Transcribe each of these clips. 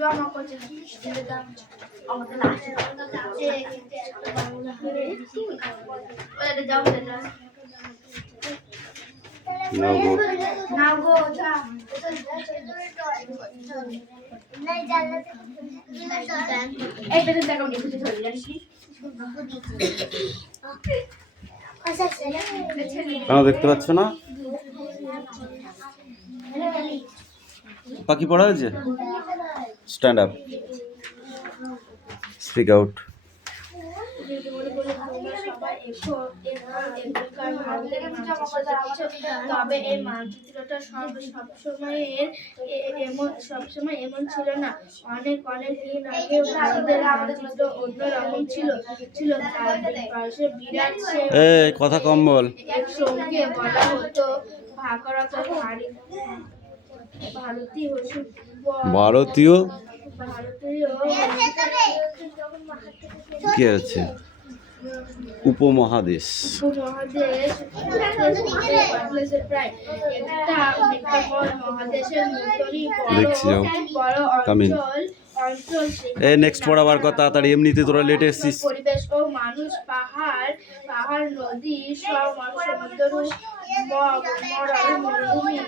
জমা করছে আমাদের লাস্টে যাও না গো যা এই বেতন টাকা নিয়ে বুঝে চলে জানিস কেন দেখতে পাচ্ছ না? পাখি পড়া হয়েছে? Stand up, speak out. তবে এই মানচিত্রটা সবসময় এমন ছিল না। অনেক দিন আগে ভারতের মানচিত্র অন্যরকম ছিল। বিরাট কথা কম বল। এক সঙ্গে বলা হতো ভারতীয় কি আছে? উপমহাদেশ। দেখছি যাও কামিন। এই নেক্সট পড়াবার কথা তাড়াতাড়ি, এমনিতে তোরা লেটে এসেছিস। পরিবেশ ও মানুষ, পাহাড় নদী, মরুভূমি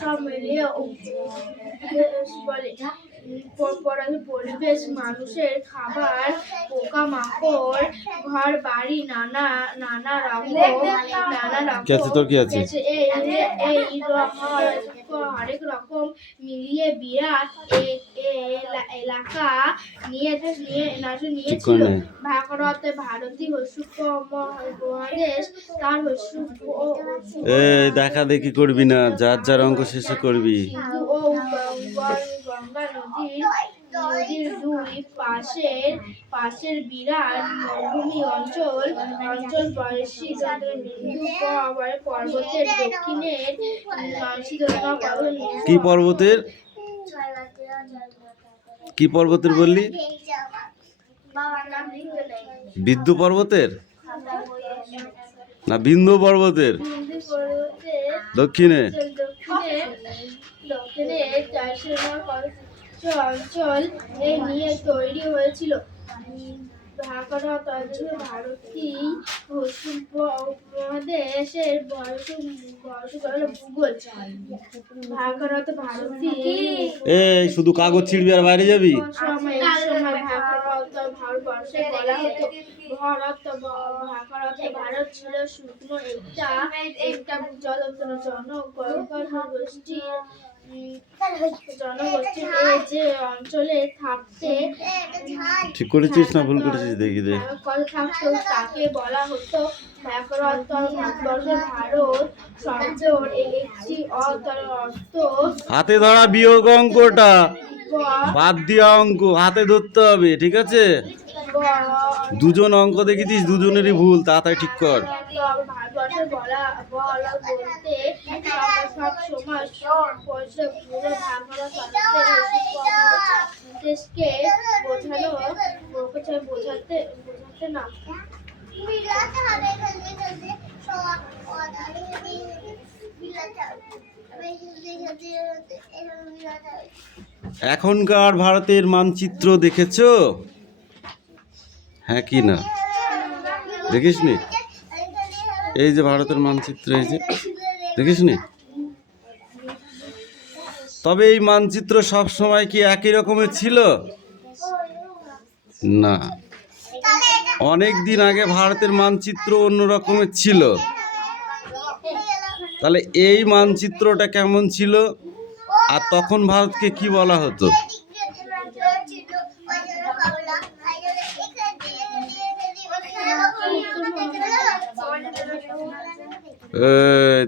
সব মিলিয়ে বলে পরিবেশ, মানুষের খাবার, পোকামাকড়, ঘর বাড়ি, নানা রকম তোর কি আছে? হরেক রকম মিলিয়ে বিরাট এলাকা নিয়েছিল ভারতীয় উপমহাদেশ। তার দেখা দেখি করবি না, যার যার অঙ্ক শেষে করবি। সিন্ধু ও গঙ্গা নদীর দুই পাশের বিরাট মরুভূমি অঞ্চল পর্বতের দক্ষিণের কি পর্বতের? কি পর্বতের বললি? বিন্দু পর্বতের না বিন্দু পর্বতের দক্ষিণে অঞ্চল নিয়ে তৈরি হয়েছিল উপমহাদেশের ভূগোল। শুধু কাগজ ছিড়বি আর বাইরে যাবি? ভারতবর্ষে বলা হতো ভারত ছিল শুকনো একটা জনগোষ্ঠী যে অঞ্চলে থাকতে ঠিক করেছিস না ভুল করেছিস দেখি দে। তাকে বলা হতো ভারতবর্ষের ভারত শব্দের একটি অর্থ হাতে ধরা বিয়োগ অঙ্কটা বাদ দিয়া অঙ্ক হাতে ধরতে হবে, ঠিক আছে? দুজন অঙ্ক দেখেছিস, দুজনেরই ভুল, তাড়াতাড়ি ঠিক কর। এখনকার ভারতের মানচিত্র দেখেছো? হ্যাঁ কি না দেখিসনি? এই যে ভারতের মানচিত্র, এই যে দেখিসনি? তবে এই মানচিত্র সব সময় কি একই রকমের ছিল? না, অনেক দিন আগে ভারতের মানচিত্র অন্য রকমের ছিল। তাহলে এই মানচিত্রটা কেমন ছিল আর তখন ভারতকে কি বলা হতো?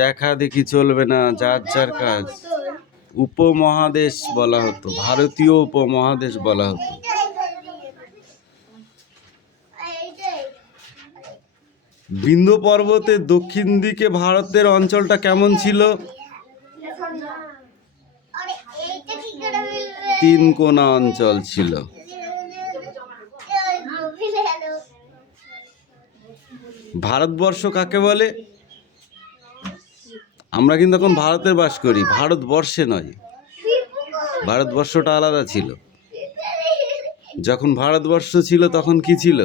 দেখা দেখি চলবে না, যার যার কাজ। উপমহাদেশ বলা হতো, ভারতীয় উপমহাদেশ বলা হতো। বিন্ধ্য পর্বতের দক্ষিণ দিকে ভারতের অঞ্চলটা কেমন ছিল? তিন কোনা অঞ্চল ছিল। ভারতবর্ষ কাকে বলে? আমরা কিন্তু এখন ভারতে বাস করি, ভারতবর্ষে নয়। ভারতবর্ষটা আলাদা ছিল। যখন ভারতবর্ষ ছিল তখন কি ছিল?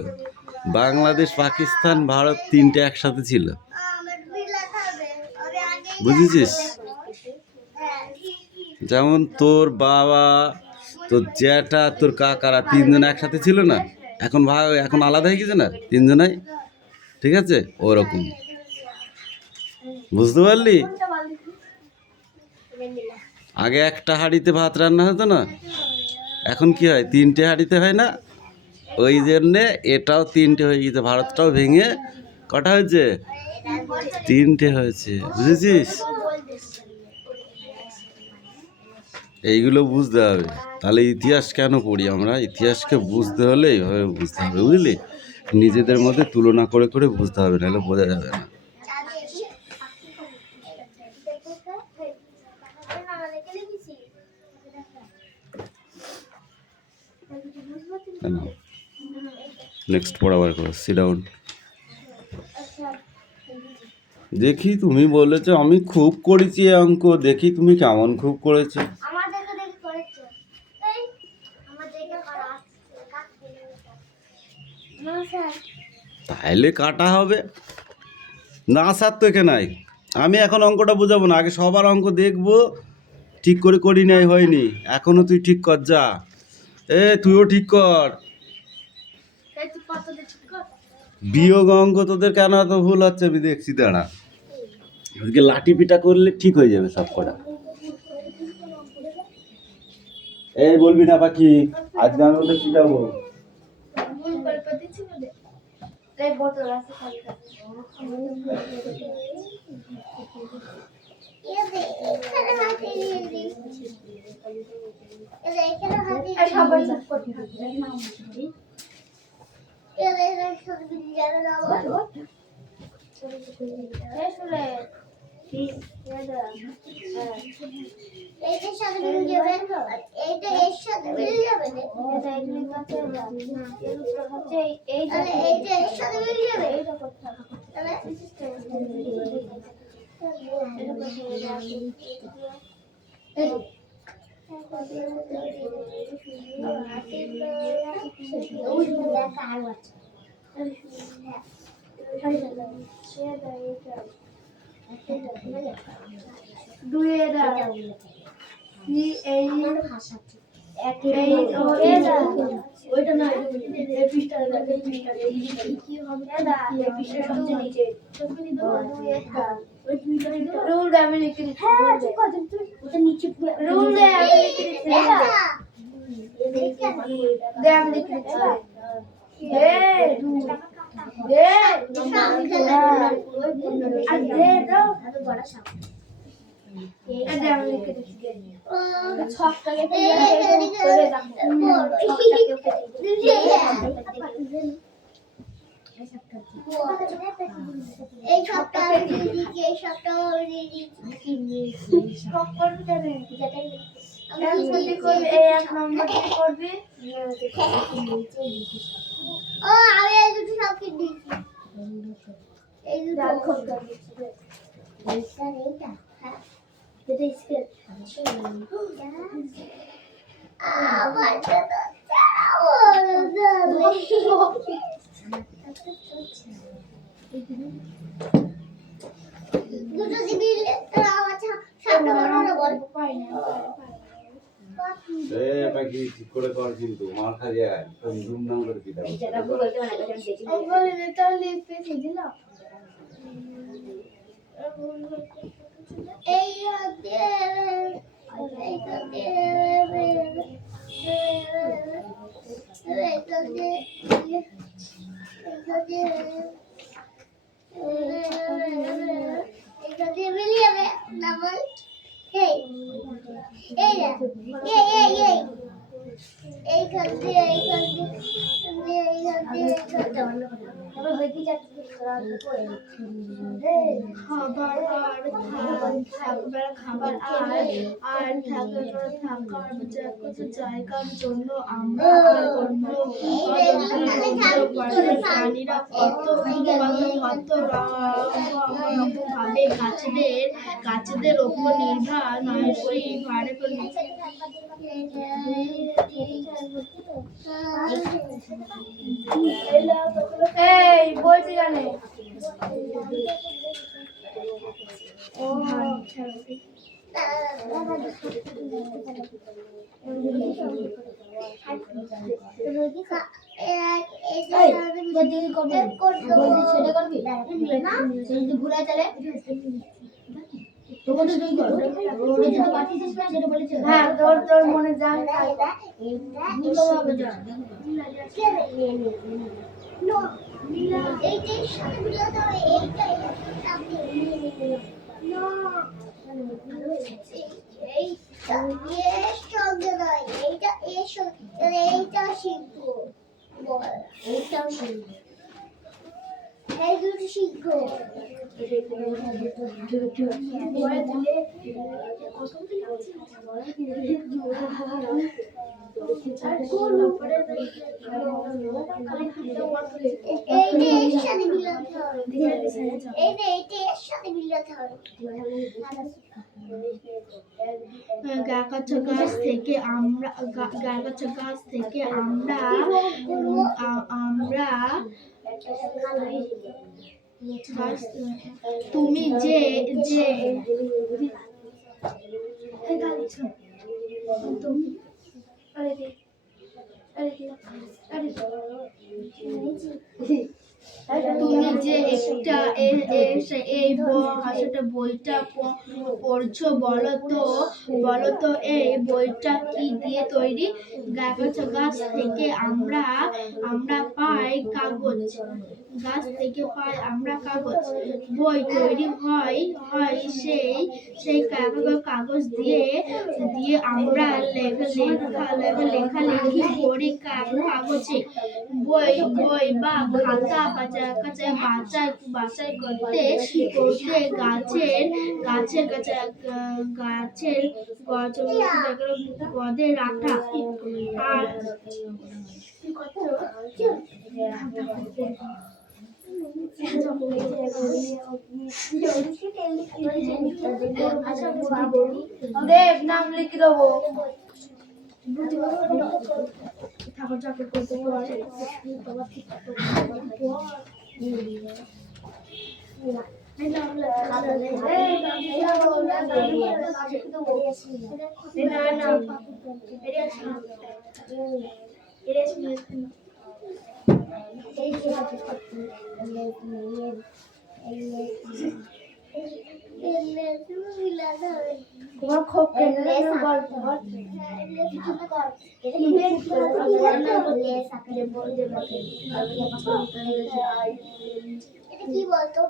বাংলাদেশ, পাকিস্তান, ভারত তিনটে একসাথে ছিল। বুঝেছিস? যেমন তোর বাবা, তোর জ্যাঠা, তোর কাকারা তিনজন একসাথে ছিল না, এখন এখন আলাদা হয়ে গেছে না তিনজনাই, ঠিক আছে? ওরকম, বুঝতে পারলি? আগে একটা হাঁড়িতে ভাত রান্না হতো না, এখন কি হয়? তিনটে হাঁড়িতে হয় না? ওই জন্যে এটাও তিনটে হয়ে গেছে, ভারতটাও ভেঙে কটা হয়েছে? তিনটে হয়েছে, বুঝেছিস? এইগুলো বুঝতে হবে। তাহলে ইতিহাস কেন পড়ি আমরা? ইতিহাসকে বুঝতে হলে এইভাবে বুঝতে হবে, বুঝলি? নিজেদের মধ্যে তুলনা করে করে বুঝতে হবে, নাহলে বোঝা যাবে না। নেক্সট পড়াবার করো, সিট ডাউন। দেখি তুমি বলেছো আমি খুব করেছি অঙ্ক, দেখি তুমি কেমন খুব করেছো। তাহলে কাটা হবে না, স্যার তো এখানে নাই। আমি এখন অঙ্কটা বোঝাবো না, আগে সবার অঙ্ক দেখবো, ঠিক করে করি নাই, হয়নি এখনো, তুই ঠিক কর যা। তুইও ঠিক কর। বিয়োগ অঙ্ক তোদের কেন এত ভুল হচ্ছে আমি দেখছি, দাঁড়া। আজকে লাঠি পিটা করলে ঠিক হয়ে যাবে সব কটা। বলবি না পাখি, আজকে আমি ওদের পিটাবো। এইটার সাথে মিলে যাবে, এইটা এর সাথে মিলে যাবে, এইটা এর সাথে মিলে যাবে, ওইটা না, এই পৃষ্ঠা কি হবে? সবচেয়ে নিচে রুল আমি লিখে দিচ্ছি। হ্যাঁ ঠিক আছে, ওটা নিচে রুল দে, আমি লিখে দিচ্ছি। দে আমি লিখে দিচ্ছি। দে দে আর দে দাও, এত বড় সাপ। এটা আমি লিখে দিচ্ছি। ছকটাকে করে এই সবটা দিদি, এই সবটা দিদি, ছক করবি তবে আমি করবি, এই এক নম্বর দিয়ে করবি। ও আমি এই দুটো সব কি দিয়েছি, এই দুটো খোপ করবি, এইটা এইটা, হ্যাঁ এটা স্কেল। আমার তো চাও দুটো দিবি, আমার সামনে বড় বল পাই না। পাখি ঠিক করে কর, কিন্তু মার খা যায় ধুমধাম করে পিটাবো। তাহলে পেছে দিলাম এই হাতে এই হাতে খাবার আর থাকবার খাবার আর থাকার জায়গার জন্য আমরা আর অন্য প্রাণীরা কত ভাবে গাছেদের ওপর নির্ভরশীল এই বলছি জানে ঘুরে চলে হ্যাঁ তোর মনে যায় এইটাই সাথে মিলাতে হবে এইটাই সাথে এইটা এর সঙ্গে নয় এইটা এর সঙ্গে এইটা শিখবো এইটাও শিখবো এই দুটো শিখবো গাছ থেকে আমরা তুমি যে তুমি যে একটা এই বইটা পড়ছো বলো তো এই বইটা কি দিয়ে তৈরি? গাছ থেকে আমরা পাই কাগজ, গাছ থেকে পাই আমরা কাগজ। বই তৈরি হয় সেই কাগজ দিয়ে আমরা লেখালেখি করি কাগজে। বই বা খাতা বাছাই করতে গাছের গদে রাখা আর দেব নাম লিখে দেবো। ঠাকুর চাকর করতে তোমার খুব গল্প কি বলতো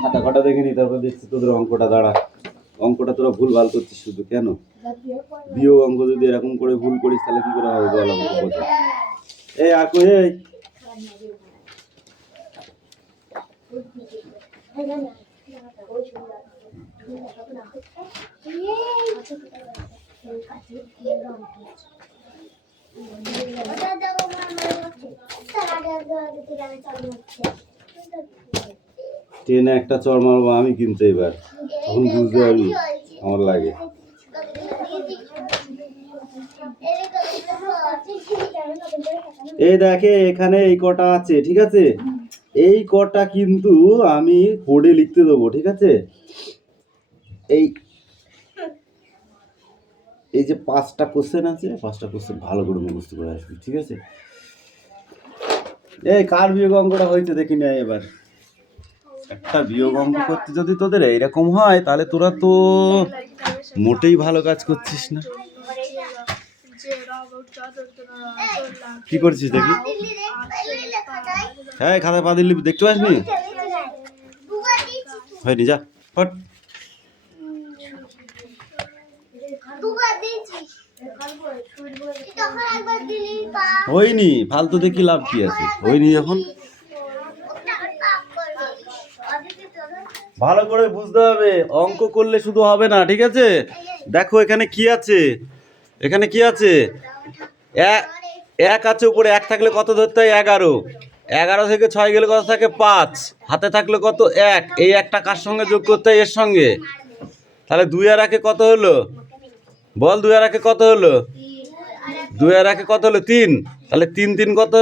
খাতা খাটা দেখে নি, তারপর দেখছি তোদের অঙ্কটা। দাঁড়া, অঙ্কটা তোরা ভুল ভাল করছিস শুধু। কেন বিয়োগ অঙ্ক যদি এরকম করে ভুল করিস তাহলে কি করে হবে বল? অঙ্ক বোঝা। এই আকু, এই ট্রেনে একটা চড় মারবো আমি কিন্তু এবার, তখন বুঝতে পারবি আমার লাগে। এই দেখে এখানে এই কটা আছে, ঠিক আছে? এই কটা কিন্তু আমি বোর্ডে লিখতে দেবো, ঠিক আছে? এই এই যে 5টা কোশ্চেন আছে, 5টা কোশ্চেন ভালো করে মুখস্থ করে আসবি, ঠিক আছে? এই কার বিয়োগ অঙ্কটা হয়েছে দেখি না এবার। একটা বিয়োগ অঙ্ক করতে যদি তোদের এইরকম হয় তাহলে তোরা তো মোটেই ভালো কাজ করছিস না। কি করছিস দেখি? হ্যাঁ, খাতায় পা দিলি দেখতে পাসনি? হয়নি, যা ফট। হয়নি, ফালতু দেখি লাভ কি আছে? হয়নি এখন। ভালো করে বুঝতে হবে, অঙ্ক করলে শুধু হবে না, ঠিক আছে? দেখো এখানে কি আছে, এখানে কি আছে? এক আছে উপরে, এক থাকলে কত ধরতে হয়? 11। 11 থেকে 6 গেলে কত থাকে? 5। হাতে থাকলে কত? 1। এই একটা কার সঙ্গে যোগ করতে হয়? এর সঙ্গে। তাহলে 2 আর 1 কত হলো? বল, 2 আর 1 কত হলো? 2 আর 1 কত হলো? 3। তাহলে 3 3 কত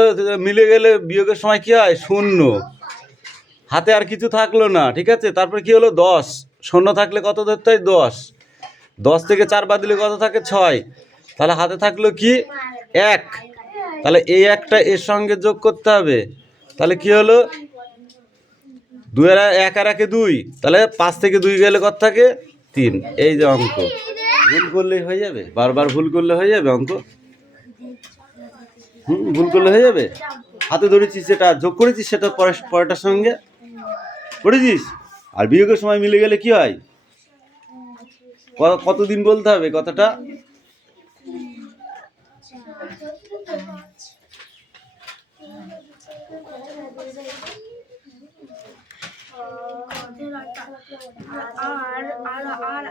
মিলে গেলে বিয়োগের সময় কি হয়? 0। হাতে আর কিছু থাকলো না, ঠিক আছে? তারপর কি হলো? 10। 0 থাকলে কত ধরতে হয়? 10। 10 থেকে 4 বাদ দিলে কত থাকে? 6। তাহলে হাতে থাকলো কি? 1। তাহলে এই একটা এর সঙ্গে যোগ করতে হবে। তাহলে কি হলো? 2 আর 1 আর 1 2। তাহলে 5 থেকে 2 গেলে কত থাকে? 3। এই যে অঙ্ক। ভুল করলেই হয়ে যাবে, বারবার ভুল করলে হয়ে যাবে অঙ্ক। ভুল করলে হয়ে যাবে। হাতে ধরেছিস সেটা যোগ করেছিস, সেটা পরেরটার সঙ্গে করেছিস। আর বিয়োগের সময় মিলে গেলে কি হয়? কতদিন বলতে হবে কথাটা? আর